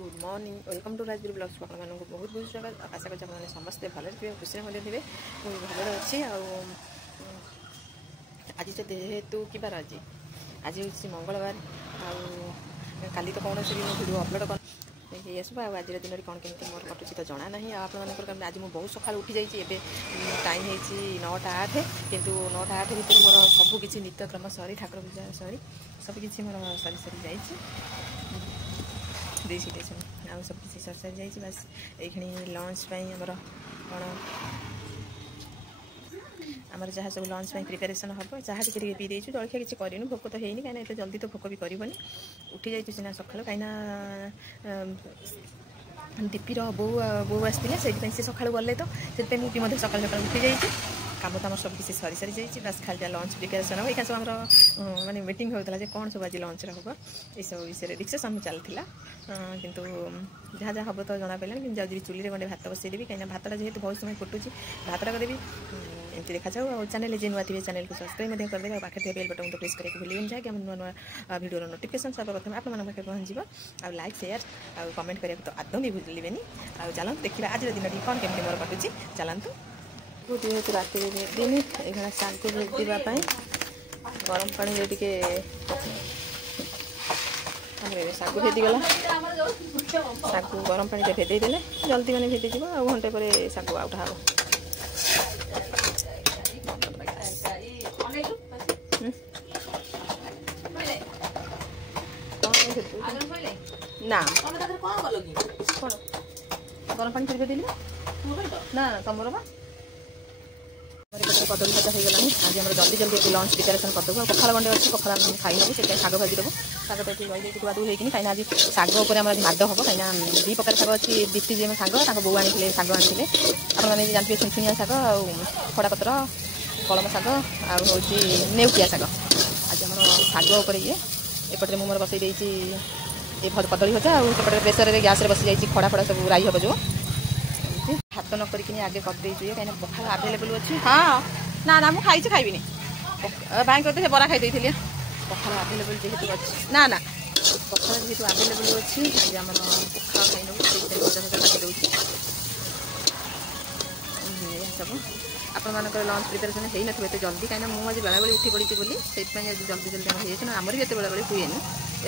Good morning welcome to Rajveer blogs को बहुत बहुत स्वागत। आशा कर समस्ते भले थे खुशी थे भले अच्छी आज जेहेतु कि बार आज आज हूँ मंगलवार आली तो कौन भी भिडियो अपलोड कर सब आज दिन में कौन केमती मोर कटुची तो जना ना आप आज मुझे बहुत सका उठी जाइए टाइम हो 9टा 8 किंतु 9टा 8 भितर मोर सबकि नित्यक्रम सरी ठाकुर पूजा सरी सबकि मोर सरी सरी जाइए सब किसी सर सर जाइए बस ये लंच आमर कौन आमर जहाँ सब लंच प्रिपेरेसन हम चाह टी पी देचु जलखिया किसी करूँ भोक तो है कहीं एत जल्दी तो भोक भी करनी उठी जाइए सीना सका कहीं दीपीर बो बो आसते से सका गले तो मुझे सका सका उठी जाइए कम तो आम सब किसी सरी सरी जाइए बस खाली लंच प्रिपेरेसन हम ये सब आम मानते मीटिंग होता है कौन सब आज लंच हम ये सब विषय डिस्कसन चलता किंतु जहाँ जहाँ हम तो जना पारे जाऊँगी चुली में गंडे भात बसईदेवी कहीं भातटा जेहतु बहुत समय फुटुची भातटा कदेवी एमती देखा जाऊ और चैनल जे नुआ थे चैनल को सब्सक्राइब करदे और पाखे बेल बटन तो प्रेस करके भूलिए जहाँकि आम नुआ नुआ भिडियो नोटिफिकेशन सर्वप्रथम आप पाखे पहुँच आ लाइक शेयर और कमेंट करने तो आदम भी भूलिए आ चलते देखा आज दिन कौन केमती मोर कटुची चलतु जेहेतु रात दिन ये साग भेजापी गरम पानी टे साग भेदीगला साग गरम पानी भेदेदेले जल्दी मैंने भेदीज आ घंटे पर साग आउटा हम ना कौन गरम पानी भेदेली ना तुम कदली भजा हो गलानी आज आम जल्दी जल्दी लंच प्रिपेरेसन करदेबू पखाड़ गंडे अच्छी पखाड़ खाई नबू से शाग भाजीदेबू शाग तो ये रही धुआ धुई होगी कहीं आज शाग आज माद हम कहीं 2 प्रकार शाग अच्छी दीप्ति जी साग बो आनी शाग आनी आपने जानते छुनछुनिया शाग खड़ा पत्र कलम शाग आउ नेउटिया शाग आज आम शाग ये एपटे मुझे बसई देती ये कदली भजा और सेपटे प्रेसर गैस बसी जाइए खड़ा फड़ा सब राई हम जो हाथ न करके आगे करदे कहीं पखाड़ आभेलेबल अच्छी हाँ ना ना मुझे खाई खाइबी भाई कहते बरा खाई पखाड़ आभेलेबल जेहेतु अच्छी ना ना पखाड़ जेहेतु आभेलेबल अच्छी आज आम पखाड़ खाई नौ भजा भजा काटी दूसरी सब आपण लंच प्रिपेरेसन हो ना एत जल्दी कहीं मुझे बेला बेली उठी पड़ी से जल्दी जल्दी हो आमर भी एत बेला बेली हुए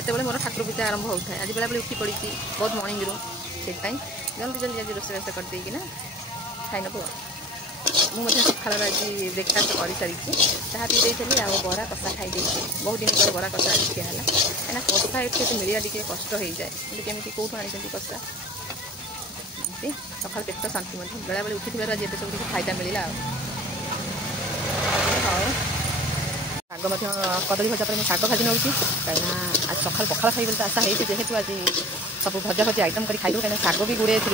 एत मोर ठाकुर पूजा आरंभ होता है आज बेला बेली उठी पड़ी बहुत मर्णिंग रू से जल्दी जल्दी आज रोषेबास करदेना खाई नबू मुझे सकाल आज ब्रेकफास्ट कर सारी चाह पी देती आ बरा कषा खाई बहुत दिन पर बरा कषा आज ଖିଆ ହେଲା कहीं कषा ये मिलवा टे कष्ट हो जाए केमी कौटू आनी कषा सकाल पेट शांति बेला बेली उठी आज ये सब फायदा मिलला शाग कदली भजा पर शाग भाजी नौ कहीं आज सकाल पखाड़ खाई तो आशा होती जेहेतु आज सब भजा भजी आइटम कर खाइबू कहीं शाग भी गुड़े थी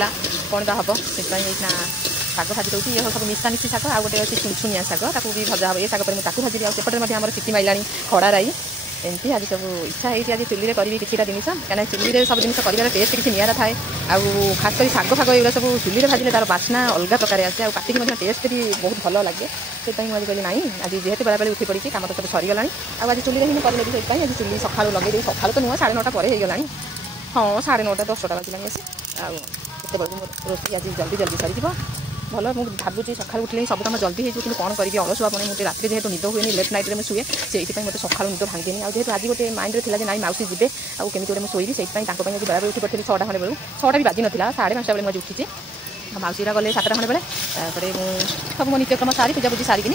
कौन का हम से शाग भाजी दूसरी ये सब मिशामिशी शाग आ गए अच्छी छुनछुनिया शाग भी भजा हम ये शाग पर भाजी आसपटे आम सीटी माइला खड़ा राई एमती आज सब इच्छा होती आज चुली करी किसी जिन कहीं चुली सब जिन कर टेस्ट किसी निरा थाए आउ खास कर शाग फाग ये सब चुली भाजिले तार बास्ना अलग प्रकार आसे आ पाटिक टेस्ट भी बहुत भल लगे से मुझे कहली ना आज जेहेतु बेला बेली उठी पड़ी कम तो सब सरीगला आज चुली ही करें से आज चुली सका लगे सका तो नुह 9:30 पर होगला हाँ 9:30 10टा बाजिला आते रोषे आज जल्दी जल्दी सरी भल मुझे भावुँ सका उठे सब कम जल्दी हो कौन करी अलसुआ पड़े मुझे रात जेहेतु निद हुए लेट नाइट में शुए से मतलब सका निद भांगेनी आज जेहेतु आज गोटे माइंड में ना माउसी जी आउ केमी गोटे मुझे शोबी से बेला उठी पड़ी 6टा खंडे बेलू 6टा भी बाजी नाला 5:30 बेले मुझे उठी माउसीरा गले 7टा खंडे बेले सब मो नित्यक्रम सारी पूजा पूजी सारिकी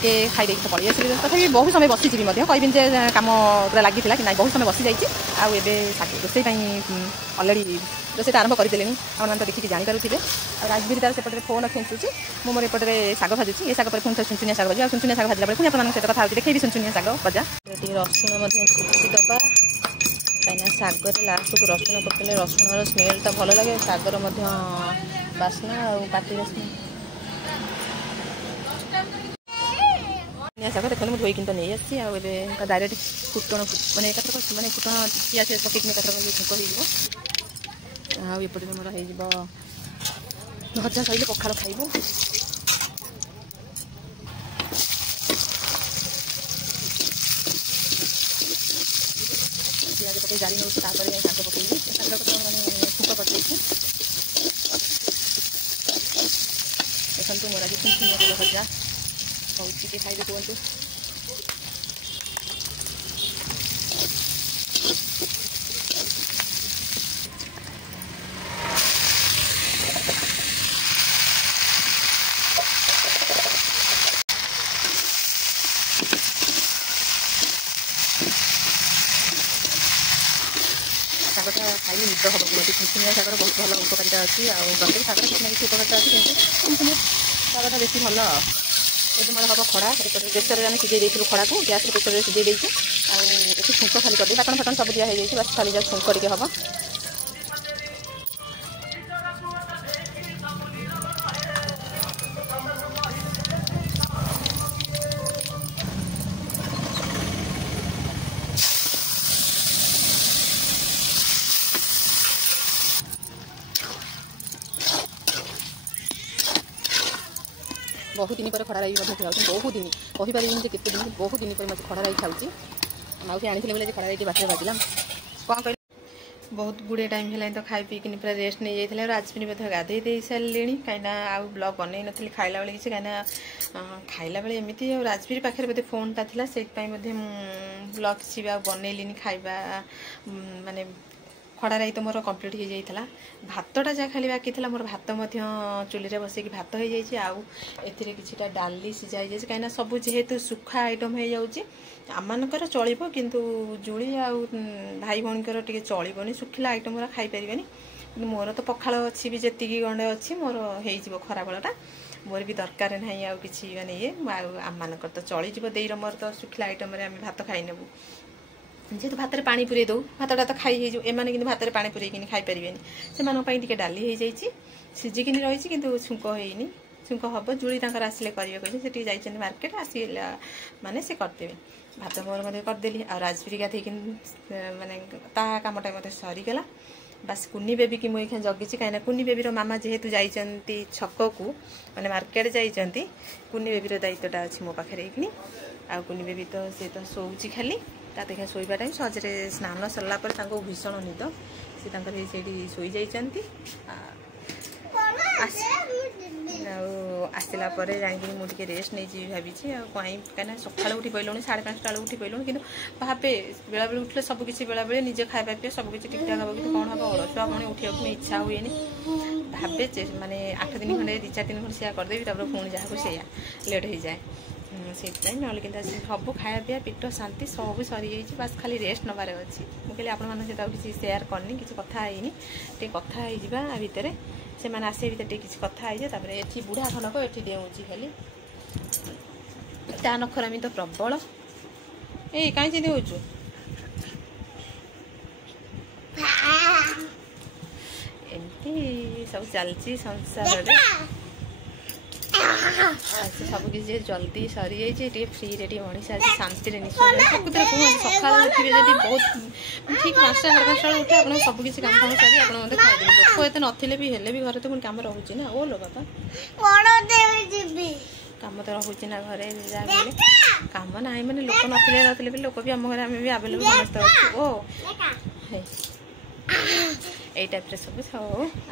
टे खाई पड़े आस तथा बहुत समय बसी कहबी कम पूरा लगी कि ना बहुत समय बसी जाइए रोषे अलरेडी रोषे आरंभ करदे आप देखिए जानीपे और राजवीर तार सेपटे फोन खेचुची मोर एपटे शाग भाजुची ये शाग पर पुणी सुनचुनिया शाग भाजी सुनचुनिया शाग भाजला पुणी आप सहित कथा देखी सुनचुनिया शाग भजा रसुण छुची दबा कहीं शागर लास्ट को रसुण पकड़े रसुण स्मेलटा भल लगे शागर बास्ना और पाटी शाग देखते मुझे धोई तो नहीं आसी आ डायरेक्ट फुटण मैंने मैंने फुटण पियाज पकड़ छुक हो आउपटे मोर हो भजा सर पखाड़ खाइबू पियाज पकड़ जारी नौ शाग पकड़ी शाग पकईची देखो मोर आज सुनसुनिया भजा हूँ टे खाइबे कहतु ଶାଗଟା ଖାଇଲେ ନିଦ ହେବ କୁହନ୍ତି ସୁନସୁନିଆ ଶାଗର ବହୁତ ଭଲ ଉପକାରିତା ଅଛି ଆଉ ପ୍ରତ୍ୟେକ ଶାଗର କିଛି ନା କିଛି ଉପକାରିତା ଅଛି କିନ୍ତୁ ସୁନସୁନିଆ ଶାଗଟା ବେଶୀ ଭଲ ଏବେ ମୋର ହେବ ଖଡ଼ା ପ୍ରେସରରେ ଆମେ ସିଝେଇ ଦେଇଥିଲୁ ଖଡ଼ାକୁ ଗ୍ୟାସରେ ପ୍ରେସରରେ ସିଝେଇ ଦେଇଛୁ ଆଉ ଏଠି ଛୁଙ୍କ ଖାଲି କରିଦେଇ ବାଟଣ ଫାଟଣ ସବୁ ଦିଆ ହେଇଯାଇଛି ବାସ୍ ଖାଲି ଯାହା ଛୁଙ୍କ ଟିକେ ହେବ बहुत दिन पर खड़ा राई खाऊ बहुत दिन कहीपर केते दिन बहुत दिन पर मत खड़ा राई खाऊँ माउसी आनी बोले खड़ा राई बाटे बाजिला कौन कह बहुत गुड़े टाइम है तो खाई पीकिन पूरा रेस्ट नहीं जाइए और आज भी गाधे दे सारे कहीं आउ ब्लॉग बनई नी खाइला बेले किसी कहीं खाइला बेले एमती और राजवीर पाखे बोधे फोनटा था से ब्लॉग किसी बनइलिनी खाइबा माने खड़ा राई तो मोर कंप्लीट हो जाता भातटा जहाँ खाली बाकी था मोर भात चुली बस भात हो जाए किछिटा डाली सिझा जाए कहीं सब जेहेतु सुखा आइटम हो जाऊँगी आमर चलो किंतु जुड़ी आ भाई भौणीकर टे चलनी सुखिला आइटम गुरा खाई पारे मोर तो पखाल अच्छी भी जी गंडे अच्छी मोर हो खरा बेलटा मोर भी दरकार ना आउ कि माने ये आमर तो चलीज देर मोर तो सुखिला आइटम भात खाई नेबू जेहेतु भात में पानी पुरे दो भातटा तो खाई हो एम कि भात में पानी पुरे खाई पारे से डाली हो जाए सीझिकी रही कि छुंक होनी छुंक हम जुड़ी आसिले करेंगे से जाइए मार्केट आसला माने से करदे भात मोर मत करदेली आ राजवीर गाधे माने ता कामटा मत सरीगला बस कुनी बेबी की मुझे जगी कहीं कुनी बेबीर मामा जेहेतु जाइए छक को मैंने मार्केट जाइए कुनी बेबीर दायित्वटा अच्छी मो पाखे आ कुनी बेबी तो सी तो शोची खाली देखा शोवा टाइम सहजरे स्नान सरला भीषण निद से शोई जाइए आसला जाकि मुझे रेस्ट नहीं भावी कहीं सका उठी पड़े 5:30 बेले उठी पड़े कि भावे बेला बेले उठले सबकि बेला बेले निजे खावा पी सबकि ठीक ठाक हम कि कौन हम अलसुआ पुणी उठा इच्छा हुए भावे माने 8 दिन खंडे 2-4 दिन खंडे से करदेवी पुणी जहाँ से लेट हो जाए से ना कि सब खाया पीया पीठ शांति सब सरी जाइए बस खाली रेस्ट नबार अच्छी मुझे आपण सहित किसी सेयार करनी किसी कथा है टे कथा आ भितर से मैंने आसे भर किसी कथा है ये बुढ़ा खनक ये डेऊँची खाली ता नखरामी तो प्रबल ए कहीं देचु एमती सब चलती संसार सब किसी जल्दी सरी जाइए फ्री रे मनीष आज शांति निश्चय प्रकृति कहते सका उठे जब बहुत ठीक 5-5:30 उठे आप सबकि काम काम सारी आप मतलब खाईदेवे लोक एत नथिले भी हेले भी घर तो पुणी कम रोचे ना ओ लो बापा कम तो रोचे ना घरे जहाँ कम ना मैंने लोक नथिले भी लोक भी आम घर आम भी आवेलेबल समस्त अच्छे ओ यही टाइप सब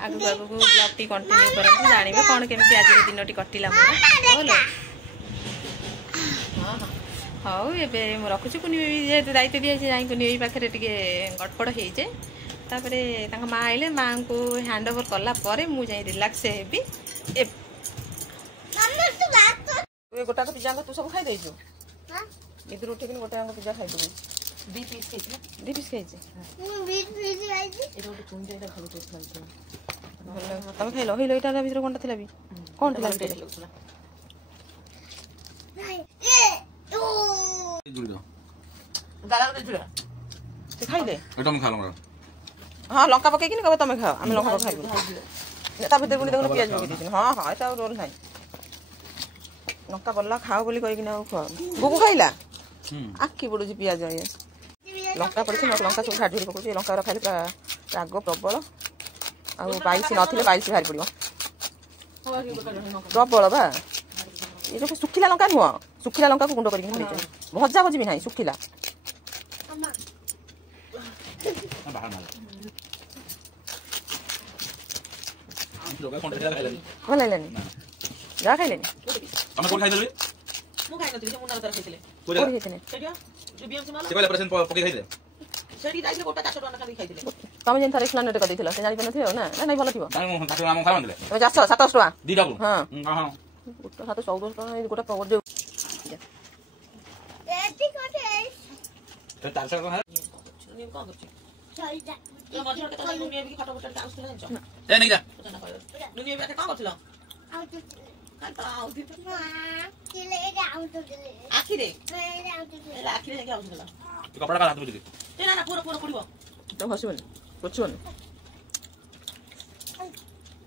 आगू आगू ब्लॉग टी कंटिन्यू करूँ जानवे कौन केमी आज दिन टी कटिला मोर हाँ हाँ हाँ ये रखुची कुनी बेबी जेहतु दायित्व दिखाई जाए कुनी बेबी पाखे टे गड़पड़ हो जाए माँ आइले माँ को हैंड ओवर कला मुझे रिलैक्स हेबी गोटा पिज्जा तू सब खाई देचु इधर उठे गोटे पिज्जा खाई 2 पीस खाई तुम खाइल हिल यहाँ भर कौन था भी कौन खाइले हाँ लंका पकई कह तुम खाओ आम लंका खाइबू ता भर पुणी पियाज पकई हाँ हाँ ये रोल ना लंका पड़ा खाओ बोली कहीकिना खुआ बुकु खाइला आखि पड़ू पियाज ये लंका पड़ी मत लंका सब झाड़ी पकाऊँ लंका खाली राग प्रबल आईसी नथिले बाईसी बाहरी पड़ो प्रबल बा ये जो सुखिला लंका नुह सुखिला लंका को गुंड कर भजा भजी भी ना सुखिला ଭଲ ଲାଗିଲାନି ଯାହା ଖାଇଲେନି ତମେ କୋଉ ଖାଇଦେଲୁ ମୁଁ ଖାଇ ନଥିଲି ମୁନା ତାର ଖାଇଥିଲେ କୋଉଠି ଖାଇଥିଲେ ସେଠି ଯୋଉ ବିଏମସି ମାଲ ସେ କହିଲେ ଅପରେସନ ପକେଇ ଖାଇଥିଲେ ସେଠି ଯାଇଥିଲେ ଗୋଟା 400 ଟଙ୍କା ଖାଲି ଖାଇଥିଲେ ତମେ ଯେମିତି ଥରେ ଏକ୍ସପ୍ଲାନେଟ୍ କରିଦେଇଥିଲ ସେ ଜାଣିପାରିନଥିବ ନା ନାଇଁ ଭଲ ଥିବ ନାଇଁ ମୁଁ ଆମ ଖାଇଥିଲେ ତମେ 400 700 ଟଙ୍କା ଦିଟା କୁ ହଁ ହଁ ଗୋଟେ 714 ଟଙ୍କା ଏଇ ଗୋଟେ କଭର ଯୋଉ ଏଠି କୋଠେ ତ 400 ଟଙ୍କା ନିୟମ କଣ କରୁଛି ଚାଲଟା ତ ମଝିରେ କେତେ ନିୟମ ବି ଫଟୋ ଫଟୋ ଆସୁଥିଲା ଜାଣିଛ ଏ ନେଇ ଯା ନିୟମ ବି କଣ କରୁଥିଲ କାନ୍ତା ଆଉତି ମା କିଲେ ଏଟା ଆଉତି ଆଖିରେ ଏଟା ଆଉତି ଏଟା ଆଖିରେ ଯାଇକି ଆଉଥିଲା ତୁ କପଡା କାଢ ହାତ ବୁଝି ଏ ନା ପୁରା ପୁରା ପଡିବ ତ ହସିବନି ପଛୁନି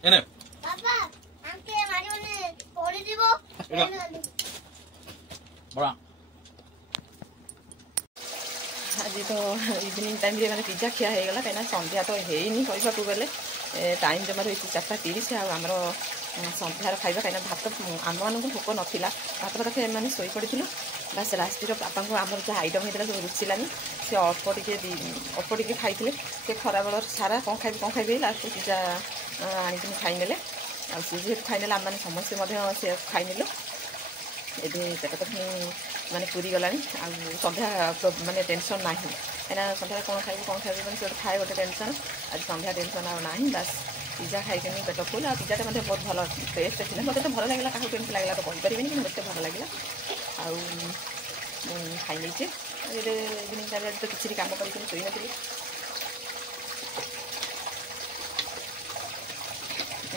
ଏନେ ବାବା ଆମକେ ମାରିବନି ପଡି দিব ବড়ା आज तो इवनिंग टाइम मैंने पिज्जा खिया होगा कहीं संध्या तो हैनी कहवाक गले टाइम जमा रही 4:30 आमर संध्यार खाଇବା कहीं भात आम मान भोक नाला भात भात खाई मैंने शोई पड़ी बास रास्तिर बापा को आमर जहाँ आइटम होता सब रुचिलानी सी अल्प टे खाई से खरा बेल सारा कौन खाइबे लास्ट पिज्जा आनिक खाईने सी खाईने आम मैंने समस्ते से खाईने एबे पेट तो माने पूरी गलानी संध्या माने टेंशन ना कहीं संध्या कौन खाइबे मैंने से खाए गोटे टेंशन आज संध्या टेंशन ना बस पिज्जा खाई पेट फुल आ पिज्जाटा मतलब बहुत भल टेस्ट थी मतलब तो भल लगे क्या केमती लगे तो कहीपर कि मत भल लगे खाई नहीं इवनिंग टाइम तो किसी कम कर शोई नी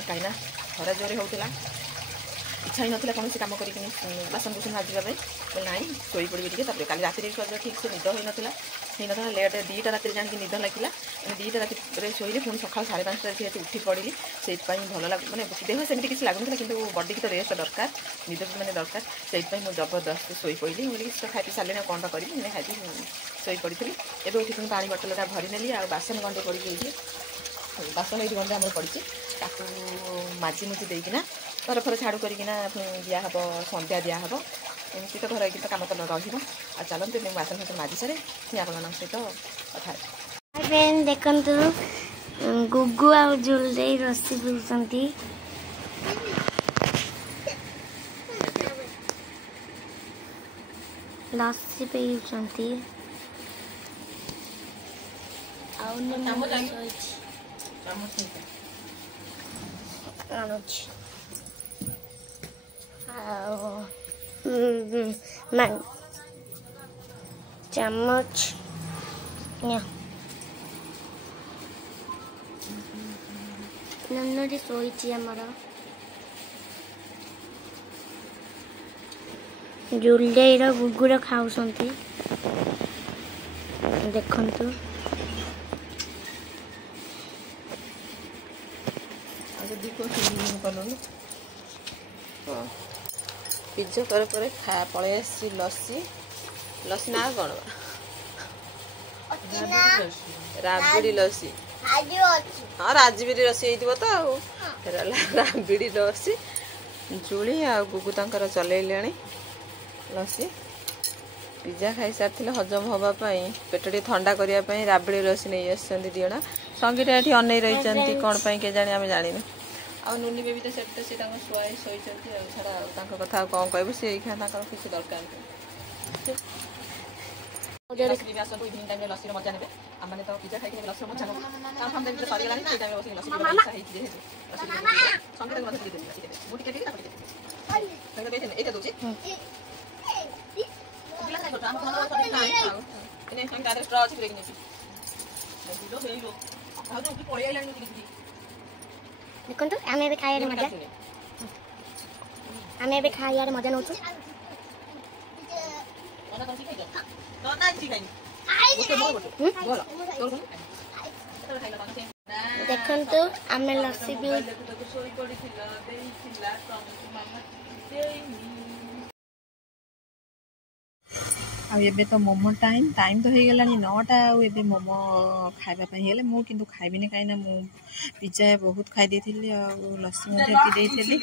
कहीं खरा जोरे होता इच्छा ही नाला कौन कम कर बासन कुसन भाजवाई ना शोई पड़ी टे कल रात ठीक से निद हो नाला लेट 2टा रात जानी निद लगे 2टा रात शोले पुणी सका 5:30 उठी पड़ी से भल लग मैंने देह सेमती किसी लगुन कि बडी की तो रेस्ट दरकार निद मैंने दरकार से मुझे जबरदस्त शोई पड़ी मुझे खाई पी सारे कौन करी मैंने खाई शोई पड़ी एवं उठी पा बटलटा भरी नेली आ बासन गंडे पड़ी बासन ये गंडे आम पड़ी ताकू माजी मुझी देना घर फर झाड़ू करना दिहब संध्या दिहब एमती तो घर तो कम तो रहा चलते बासन फासन माजी सारे आप सहित कथा देखु गुगु आ जुलदे रसी पिउछंती लस्सी पिउछंती चम्मच नन्नरी शोची आमर जुलडेर गुगुर खाऊसंती देखंतु पिज्जा पर पलि आसी लस्सी लस्सी ना कौन राबड़ी लस्सी हाँ राजबिरी लस्सी हो तो राबड़ी लस्सी जुड़ी आ गुगु तर चलैले लस्सी पिज्जा खाई सारी हजम हाँपाई पेट टे ठंडा करने राबड़ी लस्सी नहीं आसती दिजना संगीटा ये अनै रही कौन के जाने आम जानी आ नुनी बेबी तो से शुआई शोई छाड़ा कथा कौन कह सी किसी दरकार इवनिंग टाइम लस्सी मजा ने आम तो पिज्जा खाई लस्सी मजा नौ सरीगला से टाइम बस लस्सी देखो आम ए खाइबार मजा आम ए खाइबार मजा नौ देखो आम लस्सी भी आबे तो मोमो टाइम तो हो गला 9टा आबे मोमो खाइबापी मुझे खाइबी कहीं मु पिज्जा बहुत खाई लस्सी पी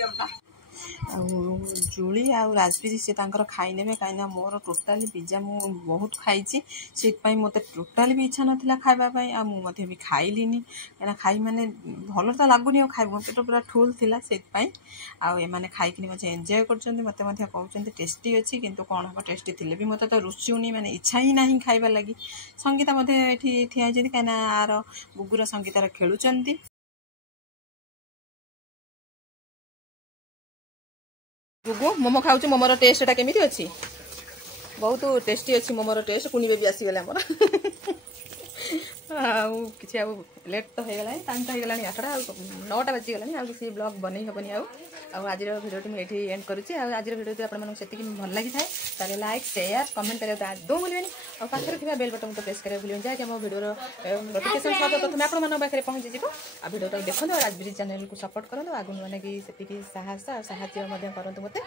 ଜୁଳି ଆଉ ରାଜବୀର ସେ ତାଙ୍କର ଖାଇନେବେ କାହିଁକିନା ମୋର ଟୋଟାଲି ପିଜା ମୁଁ ବହୁତ ଖାଇଛି ସେଥିପାଇଁ ମୋତେ ଟୋଟାଲି ବି ଇଚ୍ଛା ନଥିଲା ଖାଇବା ପାଇଁ ଆଉ ମୁଁ ମଧ୍ୟ ବି ଖାଇଲିନି କାହିଁକିନା ଖାଇ ମାନେ ଭଲ ତ ଲାଗୁନି ଆଉ ଖାଇବୁ ପେଟ ପୁରା ଫୁଲ୍ ଥିଲା ସେଥିପାଇଁ ଆଉ ଏମାନେ ଖାଇକିନି ମଧ୍ୟ ଏନ୍ଜୟ କରୁଛନ୍ତି ମୋତେ ମଧ୍ୟ କହୁଛନ୍ତି ଟେଷ୍ଟି ଅଛି କିନ୍ତୁ କ'ଣ ହେବ ଟେଷ୍ଟି ଥିଲେ ବି ମୋତେ ତ ରୁଚୁନି ମାନେ ଇଚ୍ଛା ହିଁ ନାହିଁ ଖାଇବା ଲାଗି ସଙ୍ଗୀତା ମଧ୍ୟ ଏଠି ଠିଆ ହେଇଛନ୍ତି କାହିଁକିନା ଆର ଗୁଗୁର ସଙ୍ଗୀତାର ଖେଳୁଛନ୍ତି ଗୁଗୁ ମୋମୋ ଖାଉଛି ମୋମୋର ଟେଷ୍ଟଟା କେମିତି ଅଛି ବହୁତ ଟେଷ୍ଟି ଅଛି ମୋମୋର ଟେଷ୍ଟ କୁନି ବେବି ଆସିଗଲେ ଆମର ଆଉ କିଛି ଆଉ ଲେଟ୍ ତ ହେଇଗଲାଣି ଟାଇମ୍ ତ ହେଇଗଲାଣି 8ଟା ଆଉ 9ଟା ବାଜିଗଲାଣି ଆଉ କିଛି ବ୍ଲଗ୍ ବନେଇ ହେବନି ଆଉ ଆଜିର ଭିଡ଼ିଓଟି ମୁଁ ଏଠି ଏଣ୍ଡ କରୁଛି ଆଉ ଆଜିର ଭିଡ଼ିଓ ଯଦି ଆପଣମାନଙ୍କୁ ସେତିକି ଭଲ ଲାଗିଥାଏ ତାହେଲେ ଲାଇକ୍ ସେୟାର କମେଣ୍ଟ କରିବାକୁ ଆଦୌ ଭୁଲିବେନି ଆଉ ପାଖରେ ଥିବା ବେଲ୍ ବଟନ୍କୁ ପ୍ରେସ୍ କରିବାକୁ ଭୁଲିବେନି ଯାହାକି ଆମ ଭିଡ଼ିଓର ନୋଟିଫିକେସନ୍ ସହିତ ପ୍ରଥମେ ଆପଣମାନଙ୍କ ପାଖରେ ପହଞ୍ଚିଯିବ ଆଉ ଭିଡ଼ିଓଟାକୁ ଦେଖନ୍ତୁ ଆଉ ରାଜବୀର ଚ୍ୟାନେଲକୁ ସପୋର୍ଟ କରନ୍ତୁ ଆଗକୁ ମାନେ ସେତିକି ସାହସ ଆଉ ସାହାଯ୍ୟ ମଧ୍ୟ କରନ୍ତୁ ମୋତେ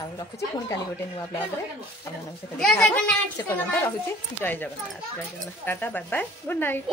ଆଉ ରଖୁଛି ପୁଣି କାଲି ଗୋଟେ ନୂଆ ବ୍ଲଗ୍ରେ ଆପଣମାନଙ୍କ ସହିତ ସେ ପର୍ଯ୍ୟନ୍ତ ରହୁଛି ଜୟ Jagannath tata bye bye good night.